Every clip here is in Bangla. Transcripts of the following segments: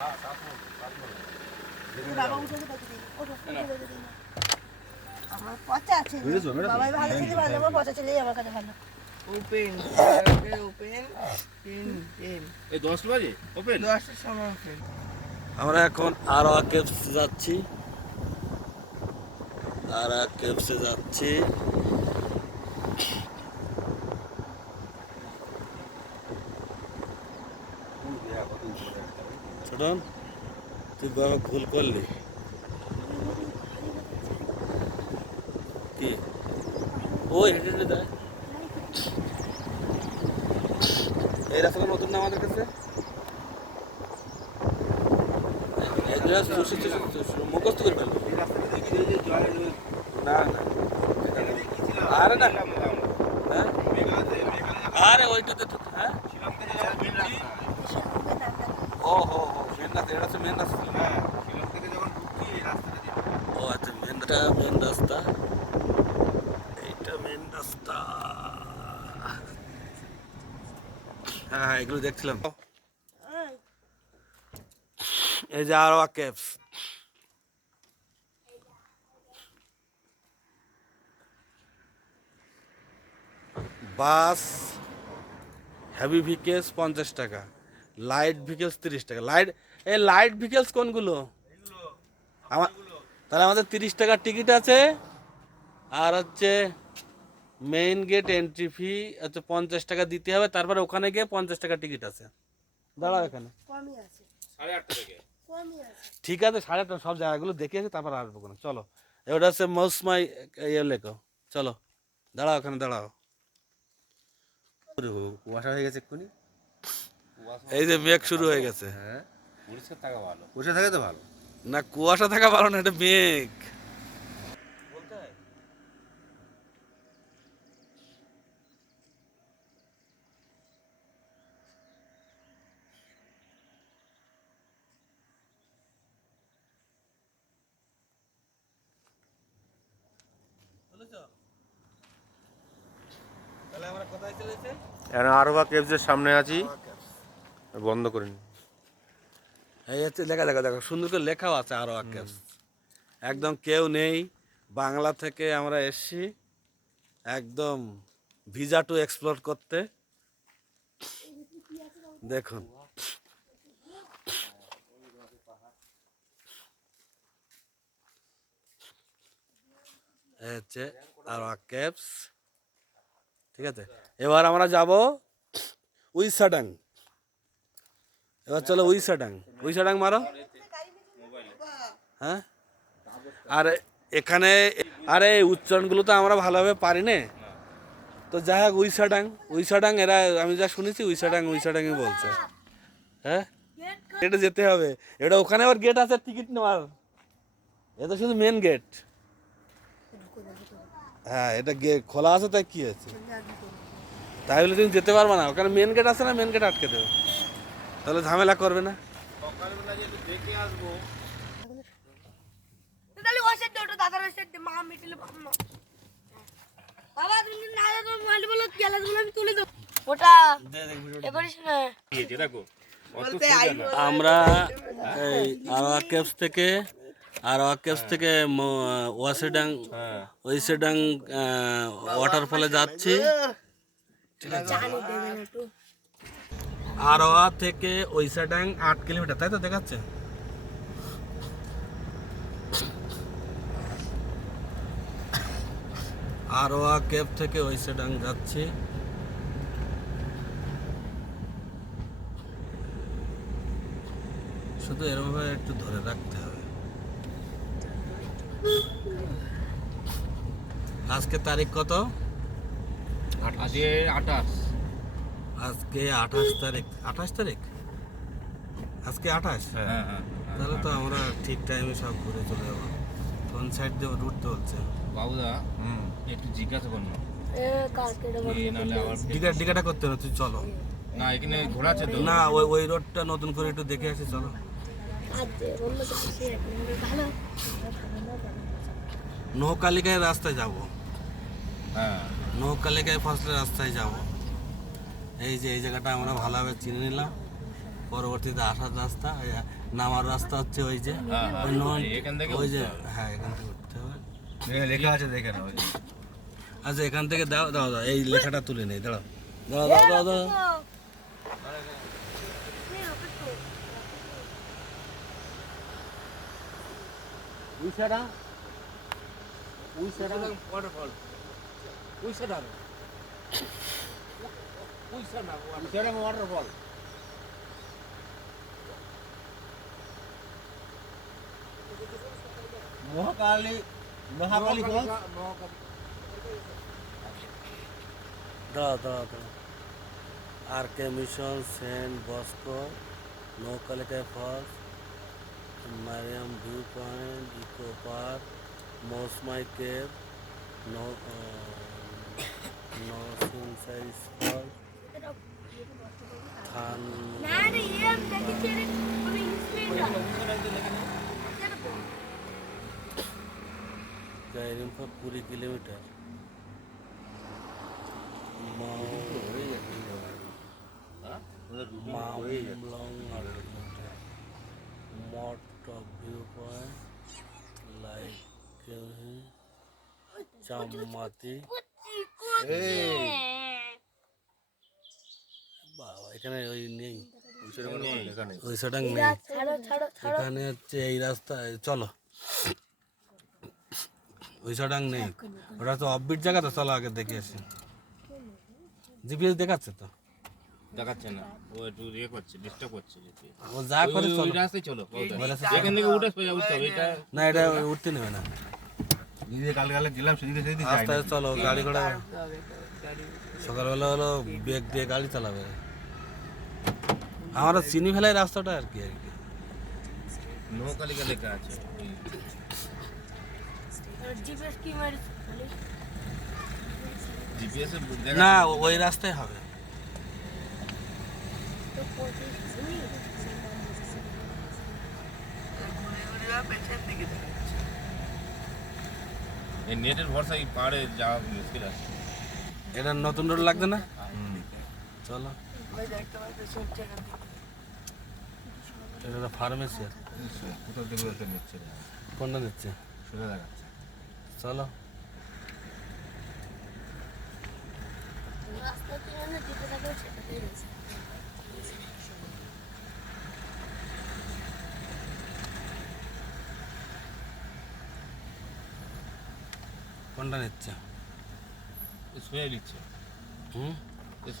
আমার পচা আছে, বাবাই ভালো ছেলে ভালো, আমার পচা ছেলেই আমার কাছে ভালো। ওপেন ওপেন পেন এই 10 বাজে ওপেন 10 এর সময় ওপেন। আমরা এখন আরোয়া কেভস যাচ্ছি। আরোয়া কেভসে যাচ্ছি। ছোটন, তুই বাবা ভুল করলি কি? ও হেঁটে হেঁটে দেয়। এই রাস্তাটা নতুন না আমাদের কাছে? মুখস্থ করে ফেলবো না না, আরে না, হ্যাঁ আরে ওইটাতে তো, হ্যাঁ ও হো হো মেন রাস্তা, এটা হচ্ছে মেন রাস্তা। ও আচ্ছা, মেন রাস্তা, এইটা মেন রাস্তা। হ্যাঁ হ্যাঁ, এগুলো দেখছিলাম। এই যে আরোয়া কেভস। বাস হেভি ভিকেলস 50 টাকা, লাইট ভিকেলস 30 টাকা। লাইট ভিকেলস কোনগুলো? আমার তাহলে আমাদের 30 টাকার টিকিট আছে, আর হচ্ছে মেইন গেট এন্ট্রি ফি হচ্ছে 50 টাকা দিতে হবে, তারপরে ওখানে গিয়ে 50 টাকা টিকিট আছে। দাঁড়াও এখানে, কমই আছে, 8:30 থেকে। কমই আছে। ঠিক আছে, 8:30 সব জায়গাগুলো দেখে আসি, তারপর আসবো কোনো। চলো, এটা হচ্ছে মৌসমাই ইয়ে লেখো। চলো দাঁড়াও, ওখানে দাঁড়াও। কুয়াশা হয়ে গেছে এক্ষুনি। এই যে মেঘ শুরু হয়ে গেছে। হ্যাঁ, পরিষ্কার থাকা ভালো। কুয়াশা থাকে তো ভালো। না, কুয়াশা থাকা ভালো না, এটা মেঘ। এখন আরোবা কেভসের সামনে আছি, বন্ধ করিনি। এই হচ্ছে, লেখা দেখো দেখো, সুন্দর করে লেখাও আছে আরোয়া কেভস। একদম কেউ নেই, বাংলা থেকে আমরা এসছি একদম ভিজা টু এক্সপ্লোর করতে। দেখুন, এই হচ্ছে আরোয়া কেভস। ঠিক আছে, এবার আমরা যাব উইসাডাং। এবার চলো উইসাডাং, উইসাডাং মারো। হ্যাঁ, আর এখানে আরে উচ্চারণগুলো তো আমরা ভালোভাবে পারি না, তো যাই হোক উইসাডাং এরা, আমি যা শুনেছি উইসাডাংই বলছে। হ্যাঁ, এটা যেতে হবে। এটা ওখানে আবার গেট আছে টিকিট নেওয়ার, এটা শুধু মেন গেট। হ্যাঁ, এটা খোলা আছে, তাই কি হয়েছে? তাই বলে তুমি যেতে পারবে না, ওখানে মেন গেট আছে না, মেন গেট আটকে দেবে, তাহলে ঝামেলা করবে না। সকালবেলা যে একটু দেখে আসবো। তাহলে ওই সেট ওটা দাদার ওই সেট মা মিটলে ভাবনা। বাবা তুমি না দাদা মোবাইল বলো গ্যালারিগুলো আমি তুলে দেব। ওটা এবারে শুনে দিয়েছে দেখো। বলতে আইবো আমরা এই আরোয়া কেভস থেকে ওয়াসেডাং ওয়াটারফলে যাচ্ছি। জানি দেবেন একটু। আরোয়া থেকে ওইসাডাং 8 কিলোমিটার, তাই তো দেখাচ্ছে। আরোয়া কেভ থেকে ওইসাডাং যাচ্ছি। শুধু এরভাবে একটু ধরে রাখতে হবে। আজকে তারিখ কত? আজকে 28। আজকে 28 তারিখ। 28 তারিখ, আজকে 28। হ্যাঁ হ্যাঁ। তাহলে তো আমরা ঠিক টাইমে সব ঘুরে চলে যাবো। কোন সাইড দিয়ে রুট চলছে? বাবুদা একটু জিজ্ঞাসা করুন এ কালকেটা নাহলে আবার ডিগাটা করতে হবে, তুই চলো। না, এখানে ঘোরা আছে তো। না, ওই রোডটা নতুন করে একটু দেখে আসি, চলো। আজকে বললো তো সে ভালো। নৌকালিকায় রাস্তায় যাব, হ্যাঁ, নৌকালিকায় ফার্স্টে রাস্তায় যাব। এই যে এই জায়গাটা আমরা ভালোভাবে চিনে নিলাম। পরবর্তীতে আসার রাস্তা, নামার রাস্তা হচ্ছে ওই যে ওই এখান থেকে ওই যে উঠতে হবে। হ্যাঁ এখান থেকে উঠতে হবে। লেখা আছে দেখে নাও। আচ্ছা এখান থেকে দাও দাও দাও, এই লেখাটা তুলে নেই, দাঁড়াও দাও দাও দাও দাও। মহাকালী মহাকালী ফলস। দাঁড়াও দাঁড়াও দাঁড়াও। R K mission, saint Bosco, Nohkalikai falls, মারিয়াম view point, eco park, Mawsmai cave, Nohsngithiang falls, থান না রে এম দেখেছি রে আমি ইন্সপিরেশন গাইরিম ফর 20 কিলোমিটার, মামলং মঠ টপ ভিউ পয়েন্ট, লাইক চাম্মাতি। বাবা এখানে ওই নেই, লেখা নেই। ওই সেটা নেই। ছাড়ো ছাড়ো ছাড়ো এখানে হচ্ছে এই রাস্তায় চলো, ওই সডাং নেই, ওটা তো অফবিট জায়গা, তো চলো আগে দেখে আসি। জিপিএস দেখাচ্ছে তো, দেখাচ্ছে না, ও একটু ইয়ে করছে, ডিস্টার্ব করছে যেতে। ও যা করে ওই চলো। রাস্তায় চলো, ওই রাস্তায় এখান থেকে উঠে সোজা উঠতে হবে। এটা না এটা উঠতে নেবে না, দিদি কালকে কালকে গেলাম সেদিকে সেদিকে যাই রাস্তায় চলো, গাড়ি ঘোড়া গাড়ি সকালবেলা হলো ব্রেক দিয়ে গাড়ি চালাবে। আমরা চিনি ফেলাই রাস্তাটা আর কি নৌকালিকা লেখা আছে। জিপিএস কি মারিস জিপিএস এ না ওই রাস্তায় হবে। তো 25 মিনিট ঘুরে ঘুরে পেছন দিকে দেখাচ্ছে। এই নেটের ভরসায় পাহাড়ে যাওয়া মুশকিল আছে। এটা নতুন রোড লাগবে না, চলো। ওই দেখতে পাচ্ছি সরছে এখান থেকে। এটা ফার্মেসি আছে, কোথাও দেখে তো নিচ্ছে না। কোনটা নিচ্ছে, সোজা দেখাচ্ছে। চলো। রাস্তা কি মানে দিতে থাকো সেটাতেই রয়েছে কোনটা নিচ্ছে, সোজা নিচ্ছে, হুম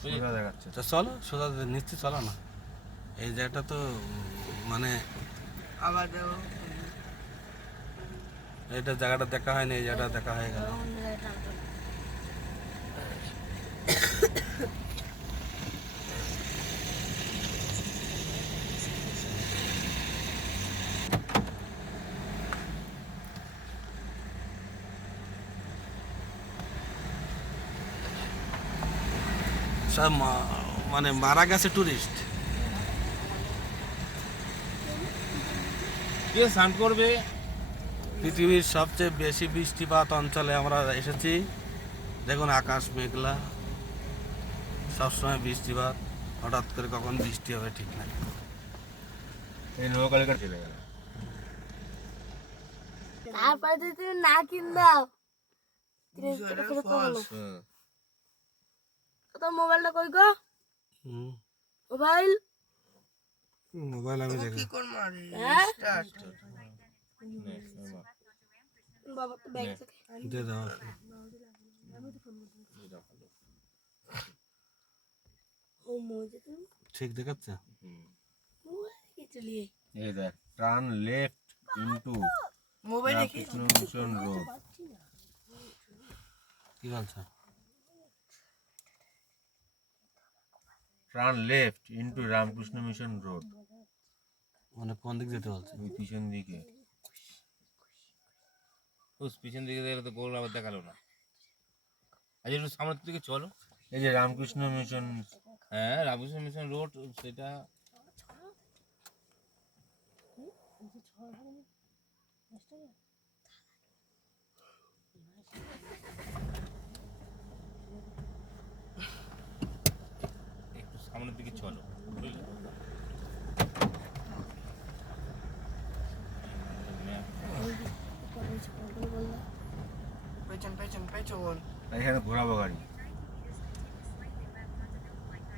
সোজা সোজা দেখাচ্ছে। তা চলো সোজা নিচ্ছে, চলো না। এই জায়গাটা তো মানে আবার দেবো। এটা জায়গাটা দেখা হয়নি, এই জায়গাটা দেখা হয়ে গেল। অন্য জায়গায় টানতো না। সব মানে মারা গেছে টুরিস্ট। কে স্নান করবে? পৃথিবীর সবচেয়ে বেশি বৃষ্টিপাত অঞ্চলে আমরা এসেছি। দেখুন আকাশ মেঘলা, সবসময় বৃষ্টিপাত, হঠাৎ করে কখন বৃষ্টি হবে ঠিক নাই। এই নৌকালিকা চলে গেল। তারপরে যদি তুমি না কিন দাও ফেরত পাবো না। হুম। তোর মোবাইলটা কই গো? হুম, মোবাইল মোবাইল আমি দেখি, কি করবো আরে হ্যাঁ? স্টার্ট। বাবা তো ব্যাগ থেকে দিয়ে দাও। ও মোজে তুমি ঠিক দেখাচ্ছে? মোবাইল কি চলিয়ে এই দেখ, টার্ন লেফট ইনটু মোবাইলে কি রামকৃষ্ণ মিশন রোড। কি বলছো? Turn left into Ramakrishna mission road. মানে কোন দিক যেতে বলছে? ওই পিছন দিকে। পিছন দিকে গেলে তো গোল আবার দেখালো না। আজ একটু সামনের দিকে চলো। এই যে রামকৃষ্ণ মিশন। হ্যাঁ, রামকৃষ্ণ মিশন রোড, সেটা একটু সামনের দিকে চলো, বুঝলে? তখন এখানে ঘোরাবো গাড়ি।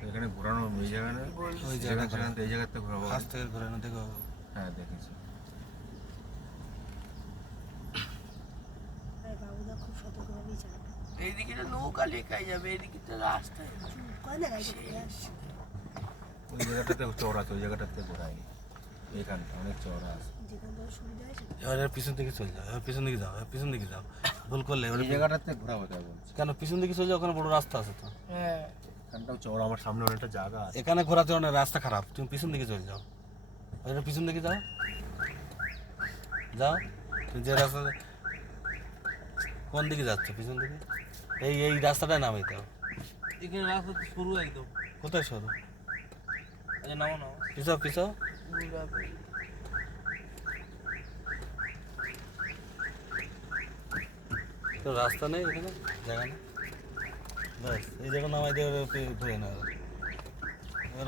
এখানে ঘোরানো এই জায়গা না, ওই যেখানে জায়গাটা সেখানে এই জায়গাতে ঘোরাবো কাছ গাড়ি। থেকে ঘুরে না দেখো। হ্যাঁ দেখেছি। বাবুদা খুব সতর্কভাবেই চালাবে। এইদিকে তো নৌকা লেখাই যাবে, এদিকে তো রাস্তায় কয় না গাড়ি করতে ওই জায়গাটাতে চওড়া আছে, ওই জায়গাটাতে ঘোরাই। এইখানটা অনেক চওড়া আছে। যেখান থেকে সুবিধা আছে এবার পিছন দিকে চলে যাও, এবার পিছন দিকে যাও, এবার পিছন দিকে যাও। ভুল করলে এবার এই জায়গাটাতে ঘোরাবো তাই বলছি। কেন পিছন দিকে চলে যাও? ওখানে বড় রাস্তা আছে তো। হ্যাঁ এখানটাও চওড়া, আমার সামনে অনেকটা জায়গা আছে। এখানে ঘোরাতে অনেক রাস্তা খারাপ, তুমি পিছন দিকে চলে যাও। এবার পিছন দিকে যাও, যাও। তুমি যে রাস্তা, কোন দিকে যাচ্ছ? পিছন দিকে। এই এই রাস্তাটায় নামাইতে হবে। এখানে রাস্তা তো শুরু একদম। কোথায় সরু? আচ্ছা নামো নামো। পিছাও পিছাও। ঘুরাবে। তো রাস্তা নেই এখানে, জায়গা নেই। ব্যাস এই জায়গা নামাই দিয়ে ধরে না,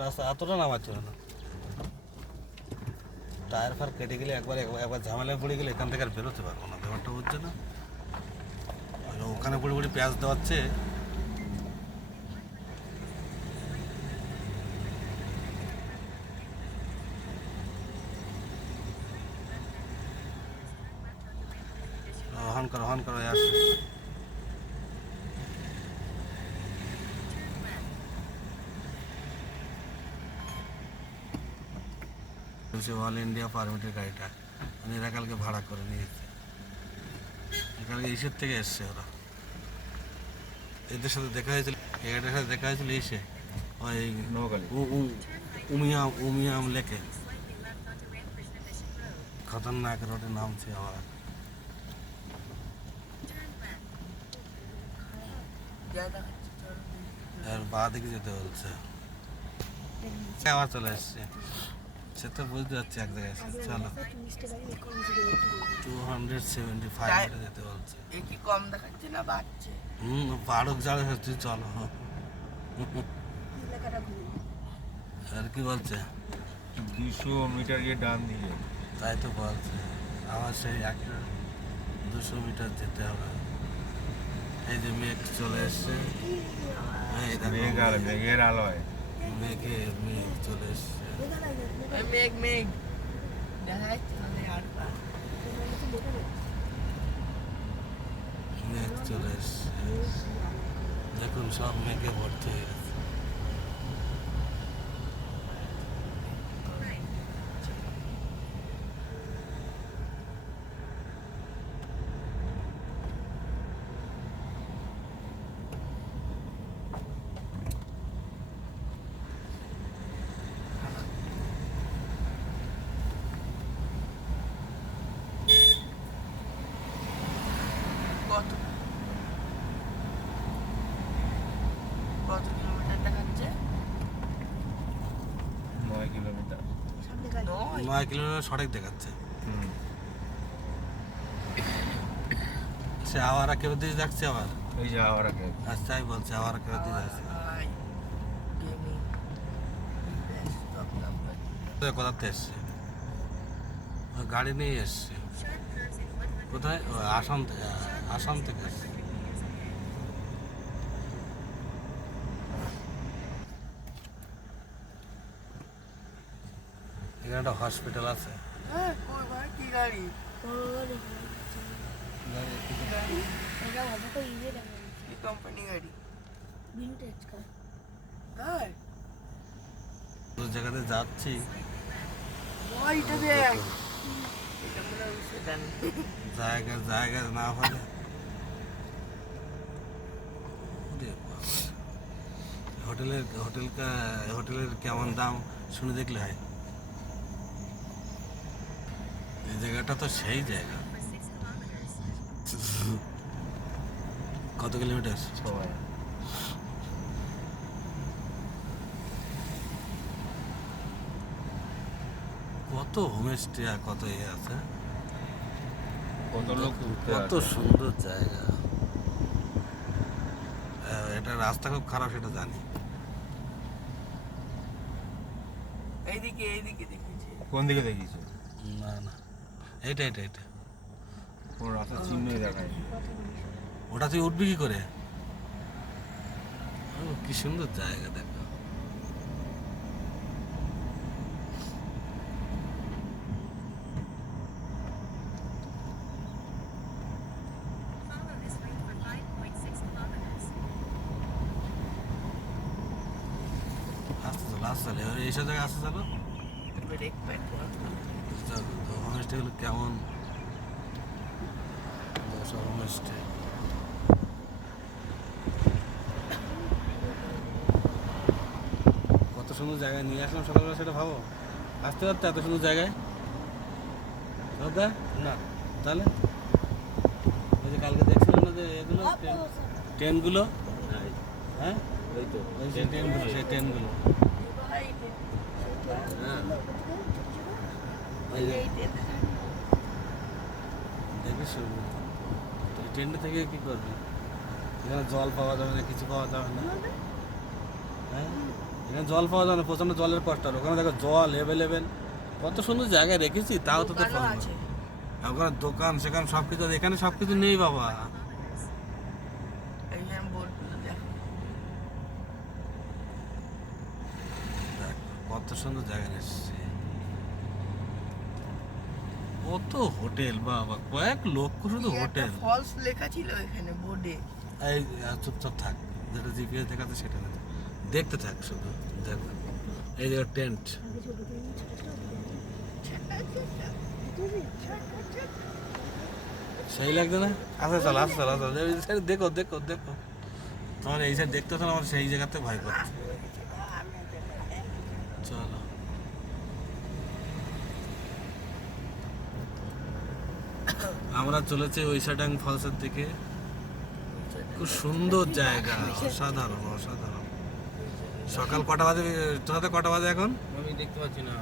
রাস্তা এতটা নামাচ্ছে না। টায়ার ফার কেটে গেলে একবার একবার ঝামেলায় পড়ে গেলে এখান থেকে আর বেরোতে পারবো না, ব্যাপারটা বুঝছে না? আর ওখানে পড়ে পড়ে পেঁয়াজ দেওয়াচ্ছে। হন করো আসছে। অল ইন্ডিয়া পারমিটের গাড়িটা মানে এরা কালকে ভাড়া করে নিয়েছে। কালকে ইসের থেকে এসছে ওরা, এদের সাথে দেখা হয়েছিল, এদের সাথে দেখা হয়েছিল এসে ওই নোয়াখালী। উমিয়াম লেকে খতরনাক রোডে নামছে আবার। যা দেখাচ্ছে চল। আর বা দিকে যেতে বলছে, আবার চলে এসছে। সে তো বুঝতে পারছি এক জায়গায় এসে। চলো টুরিস্টের গাড়ি এখন যেতে 275 যেতে বলছে। এ কি কম দেখাচ্ছে না বাড়ছে? বাড়ুক যাবে, তুই চলো। এলাকাটা ঘুরে আর কি বলছে? 200 মিটার গিয়ে ডান দিকে। তাই তো বলছে, আমার সেই 200 মিটার যেতে হবে। এই যে মেঘ চলে এসছে, এই দেখো, মেঘ আর মেঘের আলোয় মেঘ চলে এসছে। ওই মেঘ মেঘ দেখা যাচ্ছে না আর পা। মেঘ চলে এসছে, দেখুন সব মেঘে ভর্তি হয়ে গেছে। কত কত কিলোমিটার দেখাচ্ছে? 9 কিলোমিটার। সামনে গাড়ি 9 কিলোমিটার সঠিক দেখাচ্ছে। সে আওয়ারা কেউ দিয়ে যাচ্ছে আবার। এই যে আবার আগে আচ্ছা আমি বলছি আওয়ারা কেউ দিয়ে যাচ্ছে। ভাই গেমিং স্টপ নাম্বার কোথাতে এসছে? ও গাড়ি নিয়ে এসছে। কোথায়? ও আসাম থেকে এসছে। এখানে একটা হসপিটাল আছে। হ্যাঁ কই ভাই কি গাড়ি? কি গাড়ি? এটা হবে তো ইয়ে দেখা কি কোম্পানি গাড়ি? ভিনটেজ কার তাই দু জায়গাতে যাচ্ছি, ওই এটা দেখ এটা মনে হয় সেদান। জায়গা না হলে হোটেলের কেমন দাম শুনে দেখলে হয়। এই জায়গাটা তো সেই জায়গা। কত কিলোমিটার? 6। কত হোমস্টে আর কত ইয়ে আছে, কত লোক ঘুরতে কত আসে। সুন্দর জায়গা। এটা রাস্তা খুব খারাপ সেটা জানি। এইদিকে এইদিকে দেখেছি। কোন দিকে দেখিস? না এইটা কোন রাস্তার চিহ্নই দেখায়। ওটা তুই উঠবি কি করে? ও, কি সুন্দর জায়গা দেখো। আসতে চলো, আসতে চলো, এবার এইসব জায়গায় আসতে চলো। ব্রেক প্যাড হোমস্টে গুলো কেমন, হোমস্টে কত সুন্দর জায়গায় নিয়ে আসলাম সকালবেলা, সেটা ভাবো। আসতে পারতো এত সুন্দর জায়গায়? দাদা না তাহলে ওই যে কালকে দেখছিলাম না যে এগুলো ট্রেনগুলো, হ্যাঁ এই তো ওই সেই ট্রেনগুলো, সেই ট্রেনগুলো দেখিস তুই ট্রেনটা থেকে কি করবি? এখানে জল পাওয়া যাবে না, কিছু পাওয়া যাবে না। হ্যাঁ, এখানে জল পাওয়া যাবে না, প্রচণ্ড জলের কষ্ট। আর ওখানে দেখো জল অ্যাভেলেবেল, কত সুন্দর জায়গায় রেখেছি, তাও তো তোর পছন্দ। আছে। ওখানে দোকান সেখানে সব কিছু আছে, এখানে সব কিছু নেই বাবা। এইখানে বোর্ডগুলো দেখো। দেখ, কত সুন্দর জায়গায় এসেছি। কত হোটেল বাবা, কয়েক লক্ষ শুধু হোটেল। ফলস লেখা ছিল এখানে বোর্ডে। এই চুপচাপ থাক, যেটা জিপিএস দেখাচ্ছে সেটা না, দেখতে থাক শুধু, দেখ। এই যে টেন্ট, সেই লাগছে না? আচ্ছা চল, আচ্ছা চল, আচ্ছা এই সাইড দেখো, দেখো, দেখো। তোমার এই সাইড দেখতে হতো না, আমার সেই জায়গাতে ভয় করছে। চলো, আমরা চলেছি ওইসাডাং ফলসের দিকে। খুব সুন্দর জায়গা, অসাধারণ, অসাধারণ। সকাল কটা বাজে? তোদের কটা বাজে এখন? আমি দেখতে পাচ্ছি না।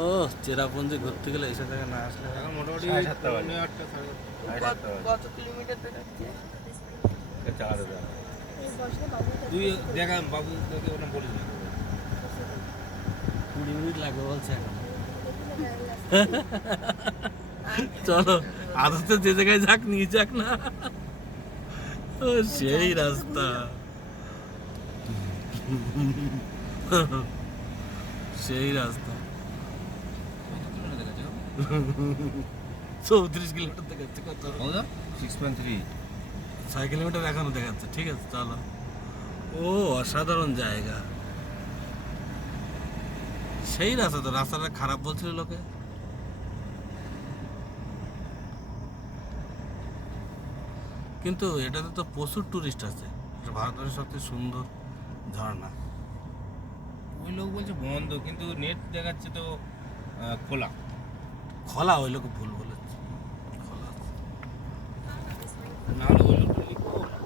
ও, চেরাপুঞ্জি ঘুরতে গেলে এইসব জায়গায় না আসলে এখন মোটামুটি 7:30 বাজে। 8টা, 8:30 কত কিলোমিটার দেখাচ্ছে? চালাতে দাও। তুই দেখা বাবু তোকে ওটা বলিস না। 20 মিনিট লাগবে বলছে এখন। চলো, আদতে যে জায়গায় যাক নিয়ে যাক না। ও, সেই রাস্তা, সেই রাস্তা। 34 কিলোমিটার দেখাচ্ছে, কত? 6.3 6 কিলোমিটার এখনো দেখাচ্ছে। ঠিক আছে চলো। ও, অসাধারণ জায়গা, সেই রাস্তা। তো রাস্তাটা খারাপ বলছিল লোকে, কিন্তু এটাতে তো প্রচুর টুরিস্ট আছে। এটা ভারতবর্ষের সবচেয়ে সুন্দর ঝর্ণা। ওই লোক বলছে বন্ধ, কিন্তু নেট দেখাচ্ছে তো খোলা। খোলা, ওই লোক ভুল বলেছে, খোলা। না হলে ওই লোকটা লিখবো না।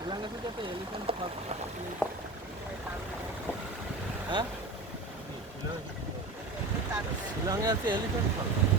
শিলংয়ে শুধু একটা এলিফ্যান্ট ফলস হ্যাঁ শিলংয়ে আছে এলিফ্যান্ট ফলস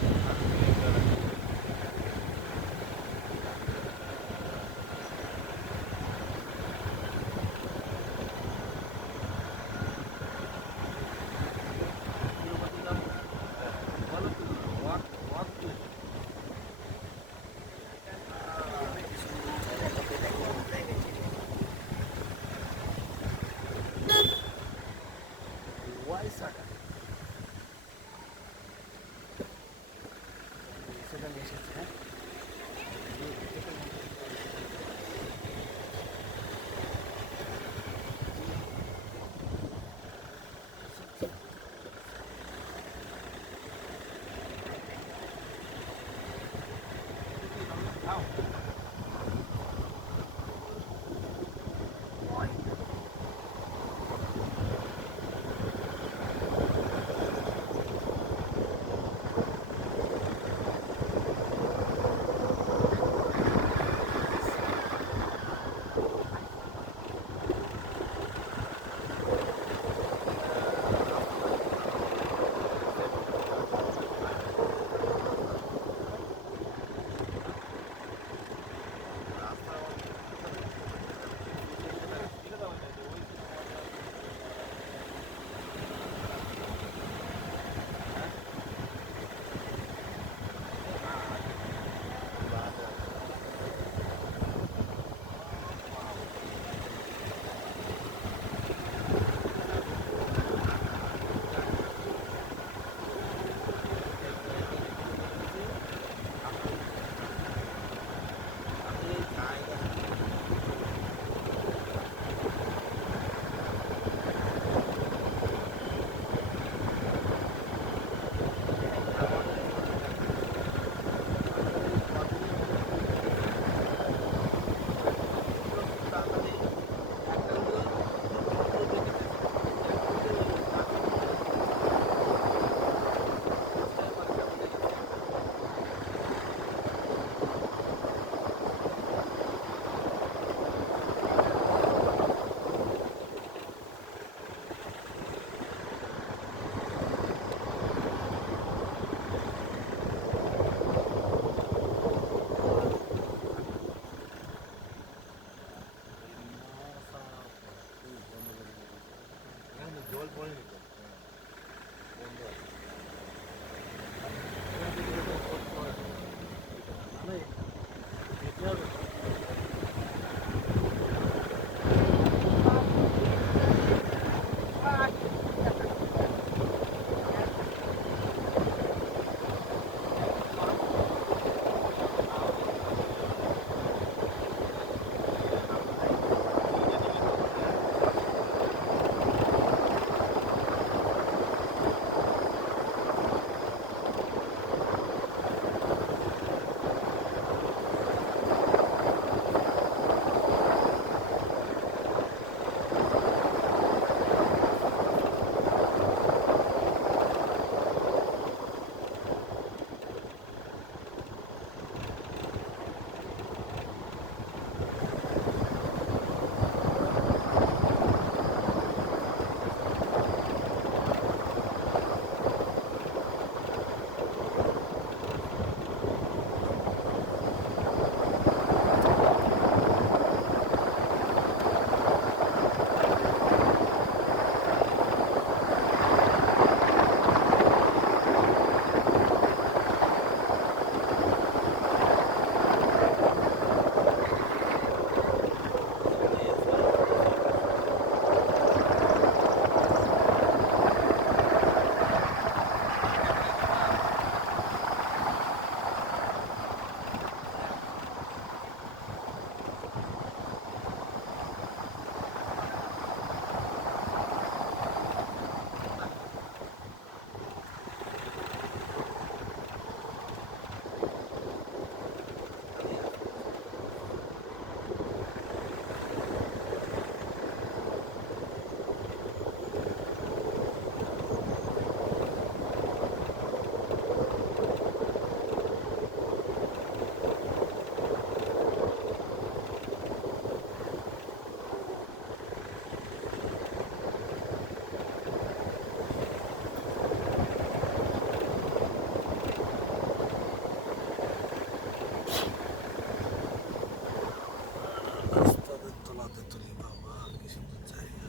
কলাতে তুলি বাবা, কি সুন্দর জায়গা।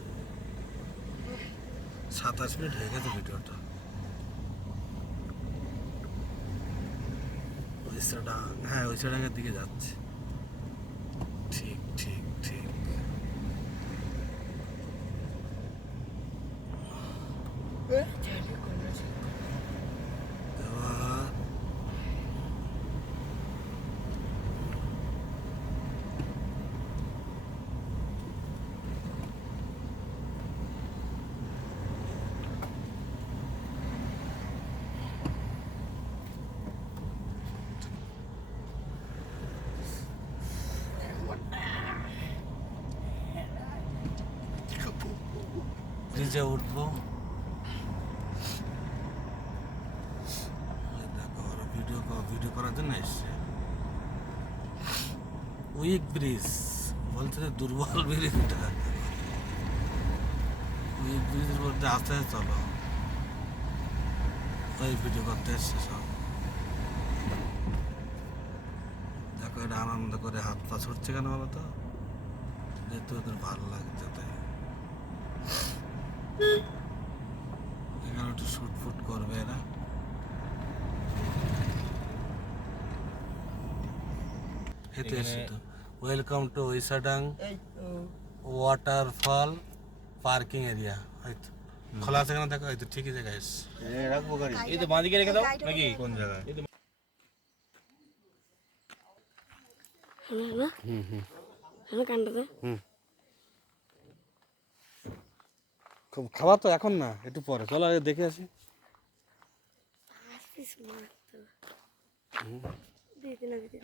27 মিনিট হয়ে গেছে ভিডিওটা। ওই সাইডা, হ্যাঁ ওই সাইডের দিকে যাচ্ছে। ঠিক ঠিক ঠিক। এবার ব্রিজে উঠবো। এই দেখো ওরা ভিডিও করার জন্য এসছে। উইক ব্রিজ বলছে যে দুর্বল ব্রিজটা। উইক ব্রিজের মধ্যে আস্তে আস্তে চলো, ওই ভিডিও করতে এসছে সব। দেখো এটা আনন্দ করে হাত পা ছুটছে কেন বলো তো, যেহেতু ওদের ভালো লাগছে তাই। এখানে একটু শুট ফুট করবে এরা। এতে এসে তো welcome to Weisawdong waterfall parking area. হয়তো খোলা আছে কেন দেখো, হয়তো ঠিকই জায়গায় এসছে। রাখবো গাড়ি এই তো বাঁদিকে রেখে দাও নাকি? কোন জায়গায়? হ্যালো হ্যালো কান্ডাতে খুব খাওয়া তো এখন না, একটু পরে চলো আগে দেখে আসি। দিতে না দিতে